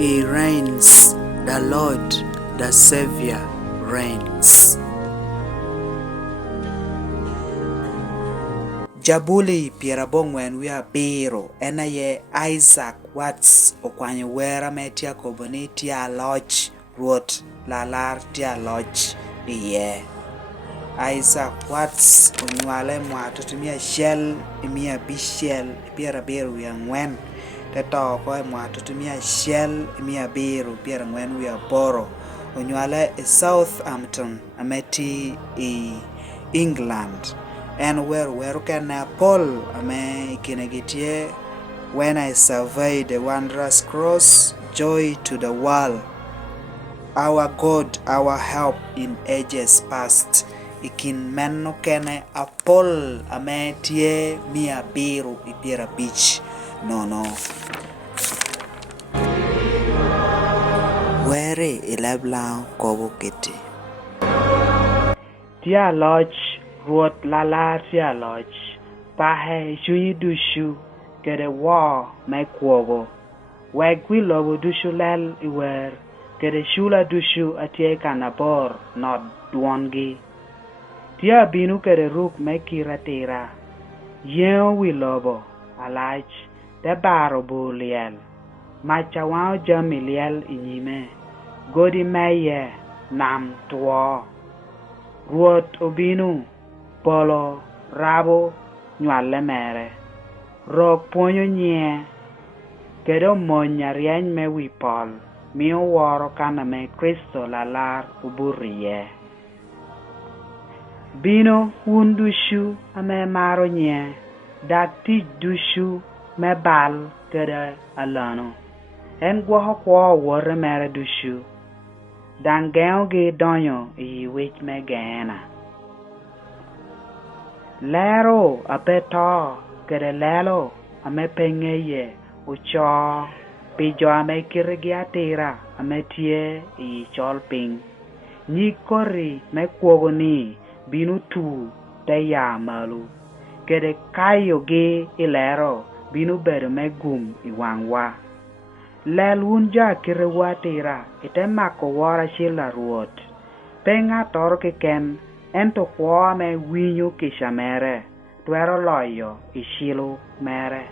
He reigns, the Lord, the Savior reigns. Jabuli pierabongwen wi abiro ena ye Isaac Watts okwanyo wera metia koboni tia loch ruot lalar tia loch diye. Isaac Watts onywale mwatu tumia shell imia bishel piera beru wi angwen teto ko mwatu tumia shell imia beru piera ngwen wi aboro onywale Southampton ameti England. And where can Paul ikinegitie when I survey the wondrous cross, joy to the world, our God, our help in ages past. Ikin menno kene Paul ametie mia biru ipiera beach no. Where ilabla kobo kiti. Tia lodge. Ruot lala tia loch pahe shui dushu kere wa mai kwogo wegwi lobo dushu lel iwer kere shula dushu atie kanabor not duongi tia binu kere ruk mai kiratira yeo wi lobo alach de baro buliel macha wao jamiliel inyime godi meye nam tuo ruot obinu polo rabo nywale mere rok ponyo nye kedo monya rieny me wi pol miyo woro kana me Kristo lalar uburiye bino undushu ame maro nye dak tij dushu me bal kede alano en gwoho kwa wore mere dushu dan geo gi donyo i wich me gena lero apeto kere lelo ame pengeye ucho pijo ame kirigi atira ame tie i chol ping nyikori me kwogoni binu tu te ya malu kere kayo gi ilero binu bedo me gum i wangwa lel unja kire watira ite mako wara shila ruot penga toro kiken ento kwa me winyo kisha mere twero loyo ishilu mere